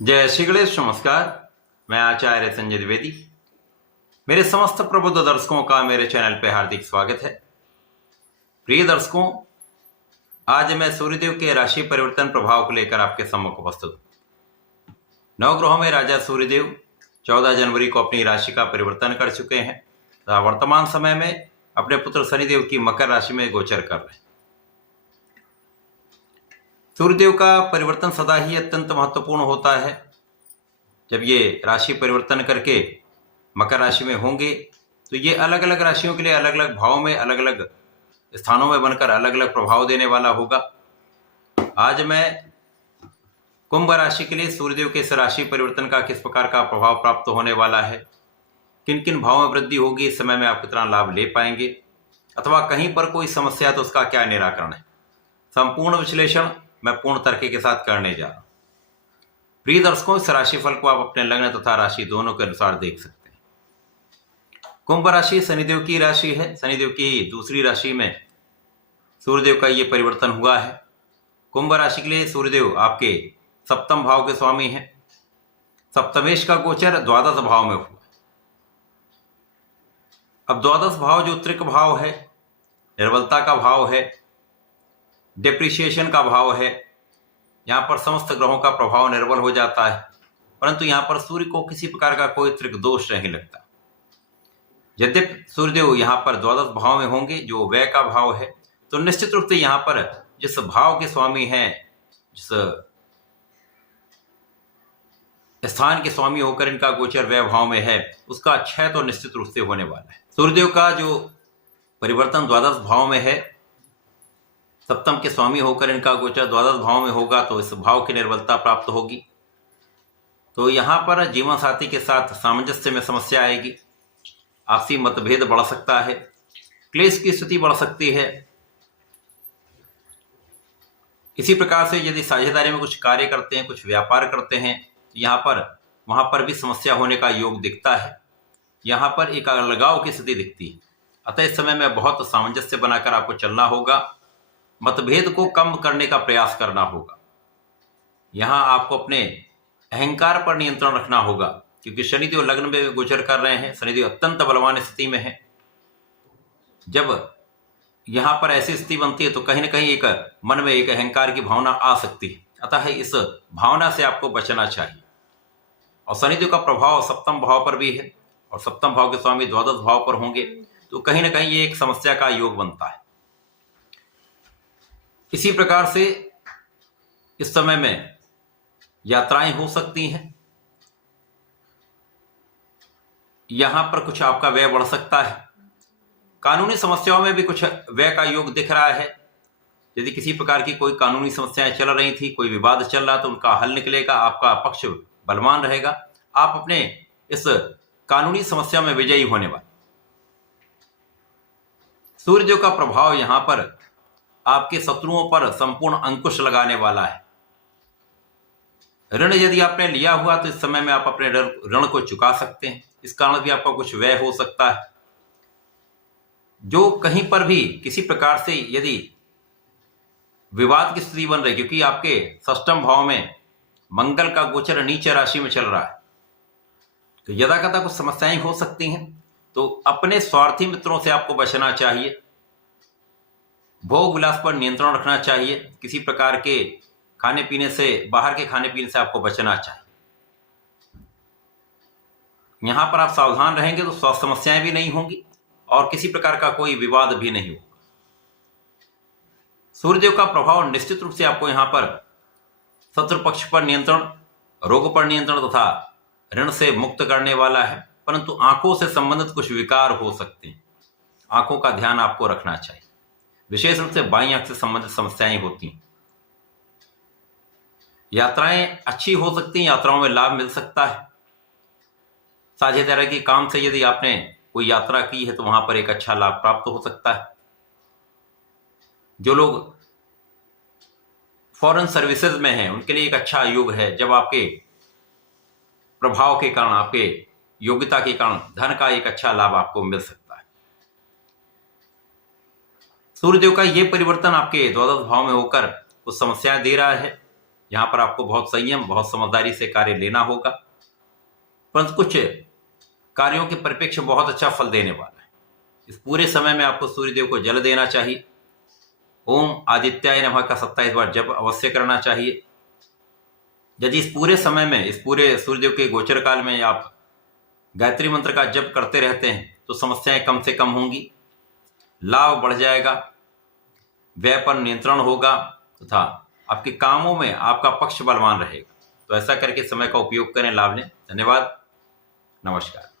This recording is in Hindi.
जय श्री गणेश। नमस्कार, मैं आचार्य संजय द्विवेदी। मेरे समस्त प्रबुद्ध दर्शकों का मेरे चैनल पे हार्दिक स्वागत है। प्रिय दर्शकों, आज मैं सूर्यदेव के राशि परिवर्तन प्रभाव को लेकर आपके सम्मुख उपस्थित हूं। नवग्रहों में राजा सूर्यदेव 14 जनवरी को अपनी राशि का परिवर्तन कर चुके हैं तथा वर्तमान समय में अपने पुत्र शनिदेव की मकर राशि में गोचर कर रहे हैं। सूर्यदेव का परिवर्तन सदा ही अत्यंत महत्वपूर्ण होता है। जब ये राशि परिवर्तन करके मकर राशि में होंगे तो ये अलग अलग राशियों के लिए अलग अलग भाव में, अलग अलग स्थानों में बनकर अलग अलग प्रभाव देने वाला होगा। आज मैं कुंभ राशि के लिए सूर्यदेव के इस राशि परिवर्तन का किस प्रकार का प्रभाव प्राप्त होने वाला है, किन किन भावों में वृद्धि होगी, इस समय में आप कितना लाभ ले पाएंगे अथवा कहीं पर कोई समस्या तो उसका क्या निराकरण है, संपूर्ण विश्लेषण मैं पूर्ण तर्क के साथ करने जा रहा हूं। प्रिय दर्शकों, इस राशिफल को आप अपने लग्न तथा राशि दोनों के अनुसार देख सकते हैं। कुंभ राशि शनिदेव की राशि है। शनिदेव की दूसरी राशि में सूर्यदेव का ये परिवर्तन हुआ है। कुंभ राशि के लिए सूर्यदेव आपके सप्तम भाव के स्वामी हैं। सप्तमेश का गोचर द्वादश भाव में हुआ। अब द्वादश भाव जो त्रिक भाव है, निर्बलता का भाव है, डिप्रिसिएशन का भाव है, यहाँ पर समस्त ग्रहों का प्रभाव निर्बल हो जाता है, परंतु यहाँ पर सूर्य को किसी प्रकार का कोई त्रिक दोष नहीं लगता। यद्यपि सूर्यदेव यहाँ पर द्वादश भाव में होंगे जो व्यय का भाव है, तो निश्चित रूप से यहाँ पर जिस भाव के स्वामी हैं, जिस स्थान के स्वामी होकर इनका गोचर व्यय भाव में है, उसका क्षय तो निश्चित रूप से होने वाला है। सूर्यदेव का जो परिवर्तन द्वादश भाव में है, सप्तम के स्वामी होकर इनका गोचर द्वादश भाव में होगा, तो इस भाव की निर्बलता प्राप्त होगी। तो यहाँ पर जीवन साथी के साथ सामंजस्य में समस्या आएगी, आपसी मतभेद बढ़ सकता है, क्लेश की स्थिति बढ़ सकती है। इसी प्रकार से यदि साझेदारी में कुछ कार्य करते हैं, कुछ व्यापार करते हैं, तो यहाँ पर वहां पर भी समस्या होने का योग दिखता है। यहाँ पर एक अलगाव की स्थिति दिखती है। अतः इस समय में बहुत सामंजस्य बनाकर आपको चलना होगा, मतभेद को कम करने का प्रयास करना होगा। यहां आपको अपने अहंकार पर नियंत्रण रखना होगा, क्योंकि शनिदेव लग्न में गोचर कर रहे हैं। शनिदेव अत्यंत बलवान स्थिति में है। जब यहां पर ऐसी स्थिति बनती है तो कहीं ना कहीं एक मन में एक अहंकार की भावना आ सकती है। अतः इस भावना से आपको बचना चाहिए। और शनिदेव का प्रभाव सप्तम भाव पर भी है, और सप्तम भाव के स्वामी द्वादश भाव पर होंगे, तो कहीं ना कहीं ये एक समस्या का योग बनता है। इसी प्रकार से इस समय में यात्राएं हो सकती हैं। यहां पर कुछ आपका व्यय बढ़ सकता है। कानूनी समस्याओं में भी कुछ व्यय का योग दिख रहा है। यदि किसी प्रकार की कोई कानूनी समस्याएं चल रही थी, कोई विवाद चल रहा, तो उनका हल निकलेगा, आपका पक्ष बलवान रहेगा, आप अपने इस कानूनी समस्या में विजयी होने वाले। सूर्यदेव का प्रभाव यहां पर आपके शत्रुओं पर संपूर्ण अंकुश लगाने वाला है। ऋण यदि आपने लिया हुआ तो इस समय में आप अपने ऋण को चुका सकते हैं। इस कारण भी आपका कुछ व्यय हो सकता है। जो कहीं पर भी किसी प्रकार से यदि विवाद की स्थिति बन रही, क्योंकि आपके षष्ठम भाव में मंगल का गोचर नीच राशि में चल रहा है, तो यदाकदा कुछ समस्याएं हो सकती हैं। तो अपने स्वार्थी मित्रों से आपको बचना चाहिए। भोग विलास पर नियंत्रण रखना चाहिए। किसी प्रकार के खाने पीने से, बाहर के खाने पीने से आपको बचना चाहिए। यहां पर आप सावधान रहेंगे तो स्वास्थ्य समस्याएं भी नहीं होंगी और किसी प्रकार का कोई विवाद भी नहीं होगा। सूर्यदेव का प्रभाव निश्चित रूप से आपको यहां पर शत्रु पक्ष पर नियंत्रण, रोग पर नियंत्रण तथा ऋण से मुक्त करने वाला है। परंतु आंखों से संबंधित कुछ विकार हो सकते हैं, आंखों का ध्यान आपको रखना चाहिए। विशेष रूप से बाईं आंख से संबंधित समस्याएं होती हैं। यात्राएं अच्छी हो सकती हैं, यात्राओं में लाभ मिल सकता है। साझेदारी के काम से यदि आपने कोई यात्रा की है तो वहां पर एक अच्छा लाभ प्राप्त हो सकता है। जो लोग फॉरेन सर्विसेज में हैं उनके लिए एक अच्छा योग है, जब आपके प्रभाव के कारण, आपके योग्यता के कारण धन का एक अच्छा लाभ आपको मिल सकता है। सूर्यदेव का ये परिवर्तन आपके द्वादश भाव में होकर कुछ समस्याएं दे रहा है। यहाँ पर आपको बहुत संयम, बहुत समझदारी से कार्य लेना होगा, परंतु कुछ कार्यों के परिप्रेक्ष्य बहुत अच्छा फल देने वाला है। इस पूरे समय में आपको सूर्यदेव को जल देना चाहिए। ओम आदित्याय नमः का 27 बार जप अवश्य करना चाहिए। यदि इस पूरे समय में, इस पूरे सूर्यदेव के गोचर काल में आप गायत्री मंत्र का जप करते रहते हैं तो समस्याएं कम से कम होंगी, लाभ बढ़ जाएगा, व्यय पर नियंत्रण होगा तथा आपके कामों में आपका पक्ष बलवान रहेगा। तो ऐसा करके समय का उपयोग करें, लाभ लें। धन्यवाद, नमस्कार।